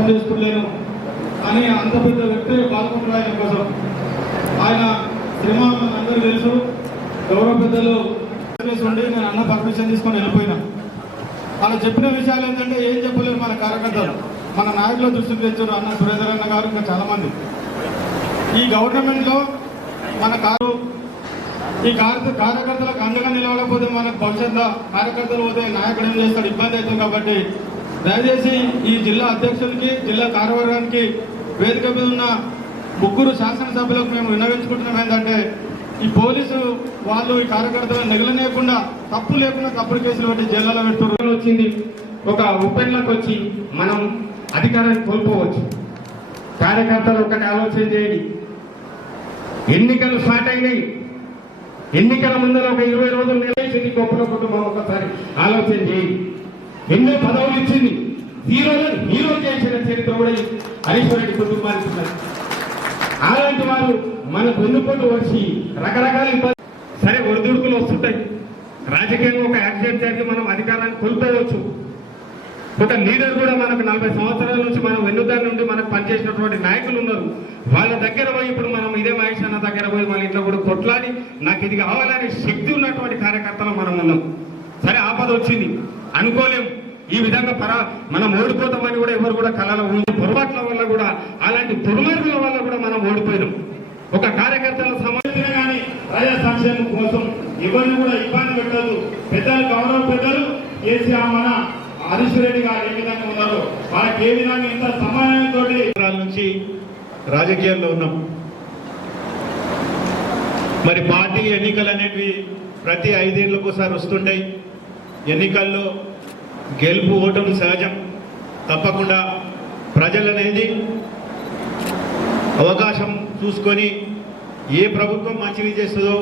అర్థం చేసుకోలేను అని అంత పెద్ద వ్యక్తి పాల్గొంటారు. ఆయన కోసం ఆయన సినిమా అందరూ తెలుసు. గౌరవ పెద్దలు ఉండి నేను అన్న పర్మిషన్ తీసుకొని వెళ్ళిపోయినా. వాళ్ళు చెప్పిన విషయాలు ఏంటంటే ఏం చెప్పలేరు మన కార్యకర్తలు, మన నాయకుల దృష్టికి తెచ్చారు. అన్న సురేందర్ అన్న గారు ఇంకా చాలా మంది ఈ గవర్నమెంట్లో మన ఈ కార్యకర్తలకు అండగా నిలవకపోతే మనకు భవిష్యత్తులో కార్యకర్తలు పోతే నాయకుడు ఏం చేస్తాడు, ఇబ్బంది అవుతుంది. కాబట్టి దయచేసి ఈ జిల్లా అధ్యక్షుడికి, జిల్లా కార్యవర్గానికి, వేదిక మీద ఉన్న ముగ్గురు శాసనసభ్యులకు మేము విన్నవించుకుంటున్నాం ఏంటంటే ఈ పోలీసు వాళ్ళు ఈ కార్యకర్తలను నెగలనేయకుండా, తప్పు లేకుండా తప్పుడు కేసులు పెట్టి జైల్లో పెడుతున్నారు. వచ్చింది ఒక ఉపన్లకు వచ్చి మనం అధికారాన్ని కోల్పోవచ్చు. కార్యకర్తలు ఒకటి ఆలోచన చేయండి. ఎన్నికలు స్టార్ట్ అయినాయి. ఎన్నికల ముందర ఒక 20 రోజులు నిలవేసింది గొప్పల కుటుంబం. ఒకసారి ఆలోచన చేయండి. ఎన్నో పదవులు ఇచ్చింది. హీరో చేసిన చరిత్ర కూడా హరీశ్వర్ రెడ్డి కుటుంబానికి ఉన్నది. అలాంటి వారు మనకు వెన్నుపోటు వచ్చి రకరకాల సరే ఒడిదుడుకులు వస్తుంటాయి. రాజకీయంగా ఒక యాక్సిడెంట్ జరిగి మనం అధికారాన్ని కోల్పోవచ్చు. ఒక లీడర్ కూడా మనకు 40 సంవత్సరాల నుంచి మనం వెన్నుదారి నుండి మనకు పనిచేసినటువంటి నాయకులు ఉన్నారు. వాళ్ళ దగ్గర పోయి ఇప్పుడు మనం ఇదే మహేష్ అన్న దగ్గర పోయి మన ఇంట్లో కూడా కొట్లాడి నాకు ఇది కావాలని శక్తి ఉన్నటువంటి కార్యకర్తలు మనం ఉన్నాం. సరే ఆపద వచ్చింది అనుకోలేం. ఈ విధంగా మనం ఓడిపోతామని కూడా ఎవరు కూడా కళలో ఉంది. పొరపాట్ల వల్ల కూడా అలాంటి దుర్మార్గుల వల్ల కూడా మనం ఓడిపోయినాం. ఒక కార్యకర్తల సమస్య కానీ ప్రజా సంక్షేమం కోసం ఎవరిని కూడా ఇబ్బంది పెట్టదు. పెద్దలు గౌరవ పెద్దలు కేసీఆర్ మన హరీశ్వర్ రెడ్డి గారు ఏ విధంగా ఉన్నారు, వాళ్ళకి ఏ విధంగా ఇంత సమన్వయంతో నుంచి రాజకీయాల్లో ఉన్నాం. మరి పార్టీ ఎన్నికలు అనేవి ప్రతి 5 ఏళ్ళకు ఒకసారి వస్తుంటాయి. ఎన్నికల్లో గెలుపు ఓటమి సహజం. తప్పకుండా ప్రజలనేది అవకాశం చూసుకొని ఏ ప్రభుత్వం మంచిది చేస్తుందో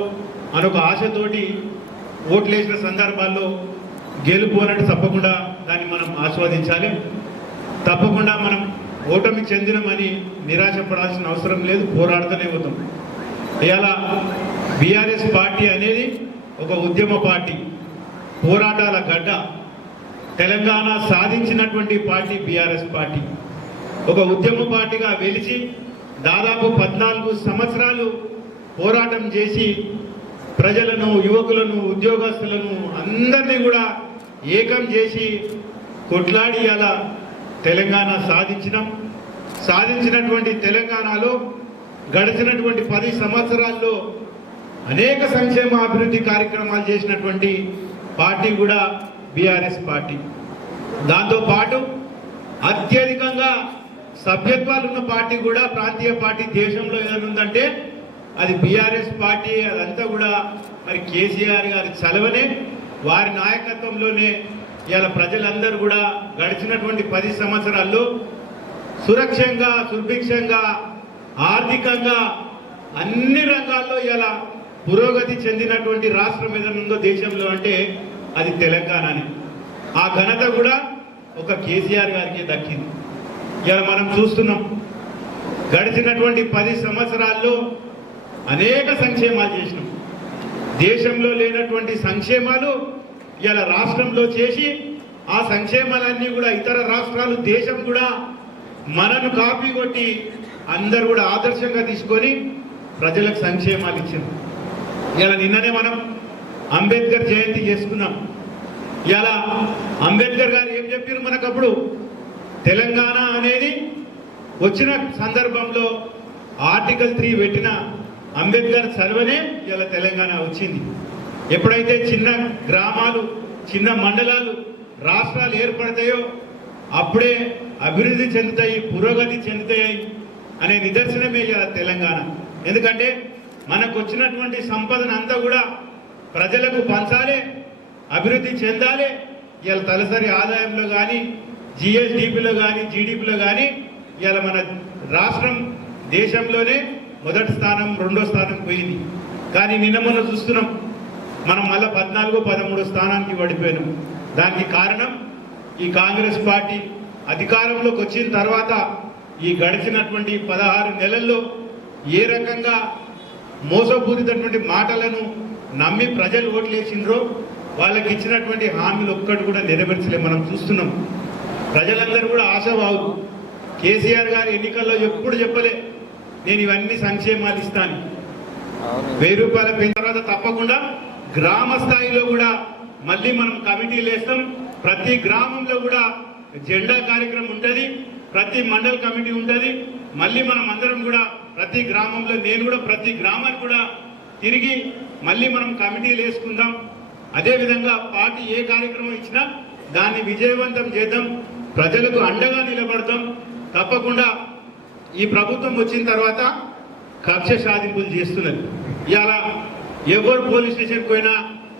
అనొక ఆశతోటి ఓట్లేసిన సందర్భాల్లో గెలుపు అన్నట్టు తప్పకుండా దాన్ని మనం ఆస్వాదించాలి. తప్పకుండా మనం ఓటమి చెందినమని నిరాశపడాల్సిన అవసరం లేదు. పోరాడుతూనే పోతాం. ఇలా బీఆర్ఎస్ పార్టీ అనేది ఒక ఉద్యమ పార్టీ, పోరాటాల గడ్డ. తెలంగాణ సాధించినటువంటి పార్టీ బీఆర్ఎస్ పార్టీ. ఒక ఉద్యమ పార్టీగా వెలిచి దాదాపు 14 సంవత్సరాలు పోరాటం చేసి ప్రజలను, యువకులను, ఉద్యోగస్తులను అందరినీ కూడా ఏకం చేసి కొట్లాడి అలా తెలంగాణ సాధించినటువంటి తెలంగాణలో గడిచినటువంటి 10 సంవత్సరాల్లో అనేక సంక్షేమ అభివృద్ధి కార్యక్రమాలు చేసినటువంటి పార్టీ కూడా బీఆర్ఎస్ పార్టీ. దాంతోపాటు అత్యధికంగా సభ్యత్వాలు ఉన్న పార్టీ కూడా, ప్రాంతీయ పార్టీ దేశంలో ఏదైనా ఉందంటే అది బీఆర్ఎస్ పార్టీ. అదంతా కూడా మరి కేసీఆర్ గారి చలవనే, వారి నాయకత్వంలోనే ఇలా ప్రజలందరూ కూడా గడిచినటువంటి 10 సంవత్సరాల్లో సురక్షంగా, సుభిక్షంగా, ఆర్థికంగా అన్ని రంగాల్లో ఇలా పురోగతి చెందినటువంటి రాష్ట్రం ఏదైనా ఉందో దేశంలో అంటే అది తెలంగాణనే. ఆ ఘనత కూడా ఒక కేసీఆర్ గారికి దక్కింది. ఇలా మనం చూస్తున్నాం. గడిచినటువంటి 10 సంవత్సరాల్లో అనేక సంక్షేమాలు చేసినాం. దేశంలో లేనటువంటి సంక్షేమాలు ఇలా రాష్ట్రంలో చేసి ఆ సంక్షేమాలన్నీ కూడా ఇతర రాష్ట్రాలు, దేశం కూడా మనను కాపీ కొట్టి అందరూ కూడా ఆదర్శంగా తీసుకొని ప్రజలకు సంక్షేమాలు ఇచ్చారు. ఇలా నిన్ననే మనం అంబేద్కర్ జయంతి చేసుకున్నాం. ఇలా అంబేద్కర్ గారు ఏం చెప్పారు మనకప్పుడు, తెలంగాణ అనేది వచ్చిన సందర్భంలో ఆర్టికల్ 3 పెట్టిన అంబేద్కర్ చలవనే ఇలా తెలంగాణ వచ్చింది. ఎప్పుడైతే చిన్న గ్రామాలు, చిన్న మండలాలు, రాష్ట్రాలు ఏర్పడతాయో అప్పుడే అభివృద్ధి చెందుతాయి, పురోగతి చెందుతాయి అనే నిదర్శనమే ఇలా తెలంగాణ. ఎందుకంటే మనకు వచ్చినటువంటి సంపదను అంతా కూడా ప్రజలకు పంచాలి, అభివృద్ధి చెందాలి. ఇలా తలసరి ఆదాయంలో కానీ, జిఎస్డిపిలో కానీ, జీడిపిలో కానీ ఇలా మన రాష్ట్రం దేశంలోనే మొదటి స్థానం, 2వ స్థానం పోయింది. కానీ నిన్న మొన్న చూస్తున్నాం మనం మళ్ళీ 14, 13 స్థానానికి పడిపోయినాం. దానికి కారణం ఈ కాంగ్రెస్ పార్టీ అధికారంలోకి వచ్చిన తర్వాత ఈ గడిచినటువంటి 16 నెలల్లో ఏ రకంగా మోసపూరితటువంటి మాటలను నమ్మి ప్రజలు ఓట్లేసిండ్రో వాళ్ళకి ఇచ్చినటువంటి హామీలు ఒక్కటి కూడా నెరవేర్చలే. మనం చూస్తున్నాం. ప్రజలందరూ కూడా ఆశావాహులు. కేసీఆర్ గారు ఎన్నికల్లో ఎప్పుడు చెప్పలే నేను ఇవన్నీ సంక్షేమాలు ఇస్తాను. 1000 రూపాయల పెంచిన తర్వాత తప్పకుండా గ్రామ స్థాయిలో కూడా మళ్ళీ మనం కమిటీలు వేస్తాం. ప్రతి గ్రామంలో కూడా జెండా కార్యక్రమం ఉంటుంది, ప్రతి మండల కమిటీ ఉంటుంది. మళ్ళీ మనం అందరం కూడా ప్రతి గ్రామంలో నేను కూడా ప్రతి గ్రామానికి కూడా తిరిగి మళ్ళీ మనం కమిటీలు వేసుకుందాం. అదేవిధంగా పార్టీ ఏ కార్యక్రమం ఇచ్చినా దాన్ని విజయవంతం చేద్దాం, ప్రజలకు అండగా నిలబడతాం. తప్పకుండా ఈ ప్రభుత్వం వచ్చిన తర్వాత కక్ష సాధింపులు చేస్తున్నది. ఇవాళ ఎవరు పోలీస్ స్టేషన్కి పోయినా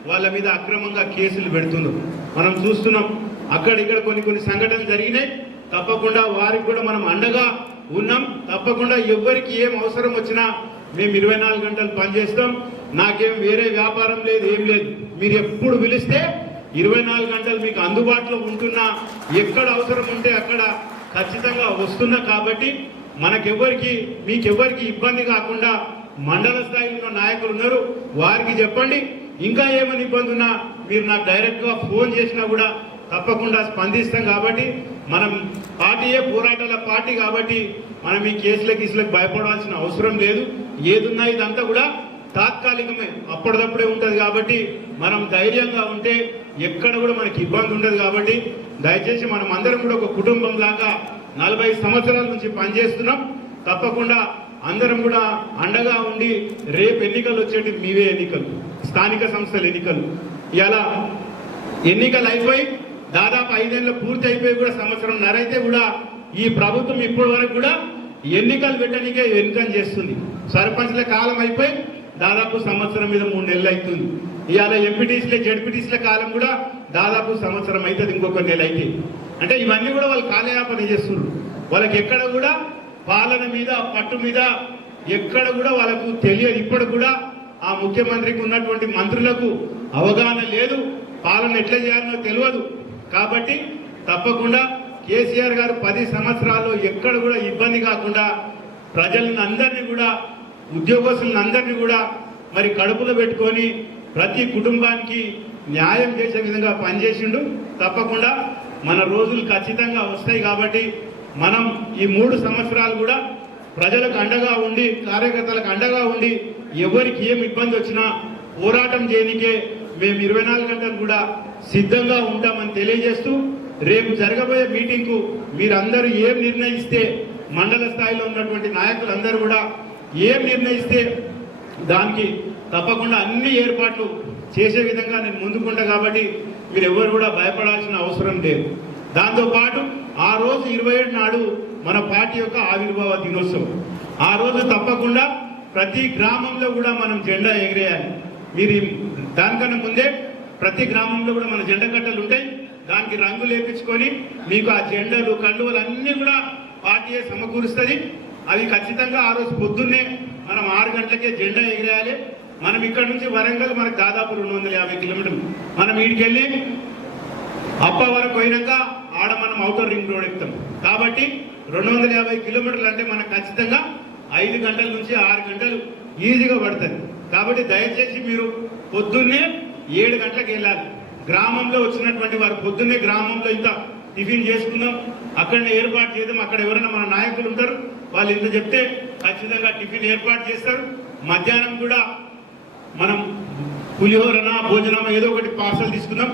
వాళ్ళ మీద అక్రమంగా కేసులు పెడుతున్నారు. మనం చూస్తున్నాం. అక్కడిక్కడ కొన్ని సంఘటనలు జరిగినాయి. తప్పకుండా వారికి కూడా మనం అండగా ఉన్నాం. తప్పకుండా ఎవరికి ఏం అవసరం వచ్చినా మేము 24 గంటలు పనిచేస్తాం. నాకేం వేరే వ్యాపారం లేదు, ఏం లేదు. మీరు ఎప్పుడు పిలిస్తే 24 గంటలు మీకు అందుబాటులో ఉంటున్నా, ఎక్కడ అవసరం ఉంటే అక్కడ ఖచ్చితంగా వస్తున్నా. కాబట్టి మీకెవరికి ఇబ్బంది కాకుండా మండల స్థాయిలో ఉన్న నాయకులు ఉన్నారు, వారికి చెప్పండి. ఇంకా ఏమైనా ఇబ్బంది ఉన్నా మీరు నాకు డైరెక్ట్గా ఫోన్ చేసినా కూడా తప్పకుండా స్పందిస్తాం. కాబట్టి మనం పార్టీయే పోరాటాల పార్టీ కాబట్టి మనం ఈ కేసులకు భయపడాల్సిన అవసరం లేదు. ఏదున్నా ఇదంతా కూడా తాత్కాలికమే, అప్పటిదప్పుడే ఉంటుంది. కాబట్టి మనం ధైర్యంగా ఉంటే ఎక్కడ కూడా మనకి ఇబ్బంది ఉండదు. కాబట్టి దయచేసి మనం అందరం కూడా ఒక కుటుంబం లాగా 40 సంవత్సరాల నుంచి పనిచేస్తున్నాం. తప్పకుండా అందరం కూడా అండగా ఉండి రేపు ఎన్నికలు వచ్చేటి మీవే ఎన్నికలు, స్థానిక సంస్థల ఎన్నికలు. ఇలా ఎన్నికలు అయిపోయి దాదాపు 5 ఏళ్ళు పూర్తి అయిపోయి కూడా 1.5 సంవత్సరం అయితే కూడా ఈ ప్రభుత్వం ఇప్పటి వరకు కూడా ఎన్నికలు పెట్టడానికే వెనుకం చేస్తుంది. సర్పంచ్ల కాలం అయిపోయి దాదాపు 1 సంవత్సరం మీద 3 నెలలు అవుతుంది. ఇవాళ ఎంపీటీసీల జడ్పీటీసీల కాలం కూడా దాదాపు 1 సంవత్సరం అవుతుంది, ఇంకొక నెల అయితే. అంటే ఇవన్నీ కూడా వాళ్ళు కాలయాపన చేస్తున్నారు. వాళ్ళకి ఎక్కడ కూడా పాలన మీద పట్టు మీద ఎక్కడ కూడా వాళ్ళకు తెలియదు. ఇప్పుడు కూడా ఆ ముఖ్యమంత్రికి ఉన్నటువంటి మంత్రులకు అవగాహన లేదు, పాలన ఎట్లా చేయాలనో తెలియదు. కాబట్టి తప్పకుండా కేసీఆర్ గారు 10 సంవత్సరాల్లో ఎక్కడ కూడా ఇబ్బంది కాకుండా ప్రజలను అందరినీ కూడా, ఉద్యోగస్తులను అందరినీ కూడా మరి కడుపులో పెట్టుకొని ప్రతి కుటుంబానికి న్యాయం చేసే విధంగా పనిచేసిండు. తప్పకుండా మన రోజులు ఖచ్చితంగా వస్తాయి. కాబట్టి మనం ఈ 3 సంవత్సరాలు కూడా ప్రజలకు అండగా ఉండి, కార్యకర్తలకు అండగా ఉండి, ఎవరికి ఏం ఇబ్బంది వచ్చినా పోరాటం చేయనికే మేము 24 గంటలు కూడా సిద్ధంగా ఉంటామని తెలియజేస్తూ, రేపు జరగబోయే మీటింగ్కు మీరందరూ ఏం నిర్ణయిస్తే, మండల స్థాయిలో ఉన్నటువంటి నాయకులందరూ కూడా ఏం నిర్ణయిస్తే దానికి తప్పకుండా అన్ని ఏర్పాట్లు చేసే విధంగా నేను ముందుకుంటా. కాబట్టి మీరు ఎవరు కూడా భయపడాల్సిన అవసరం లేదు. దాంతోపాటు ఆ రోజు 27 నాడు మన పార్టీ యొక్క ఆవిర్భావ దినోత్సవం. ఆ రోజు తప్పకుండా ప్రతి గ్రామంలో కూడా మనం జెండా ఎగిరేయాలి. మీరు దానికన్నా ముందే ప్రతి గ్రామంలో కూడా మన జెండా కట్టలు ఉంటాయి, దానికి రంగులు వేపించుకొని మీకు ఆ జెండాలు కండువలు అన్నీ కూడా పార్టీయే సమకూరుస్తుంది. అవి ఖచ్చితంగా ఆ రోజు పొద్దున్నే మనం 6 గంటలకే జెండా ఎగిరేయాలి. మనం ఇక్కడ నుంచి వరంగల్ మనకు దాదాపు 250 కిలోమీటర్లు. మనం వీడికి వెళ్ళి అప్ప వరకు పోయినాక ఆడ మనం అవుటర్ రింగ్ రోడ్ ఎక్కుతాం. కాబట్టి 250 కిలోమీటర్లు అంటే మనకు ఖచ్చితంగా 5 గంటల నుంచి 6 గంటలు ఈజీగా పడుతుంది. కాబట్టి దయచేసి మీరు పొద్దున్నే 7 గంటలకు వెళ్ళాలి. గ్రామంలో వచ్చినటువంటి వారు పొద్దున్నే గ్రామంలో ఇంత టిఫిన్ చేసుకుందాం, అక్కడనే ఏర్పాటు చేద్దాం. అక్కడ ఎవరైనా మన నాయకులు ఉంటారు, వాళ్ళు ఇంత చెప్తే ఖచ్చితంగా టిఫిన్ ఏర్పాటు చేస్తారు. మధ్యాహ్నం కూడా మనం పులిహోరన భోజనం ఏదో ఒకటి పార్సల్ తీసుకుందాం.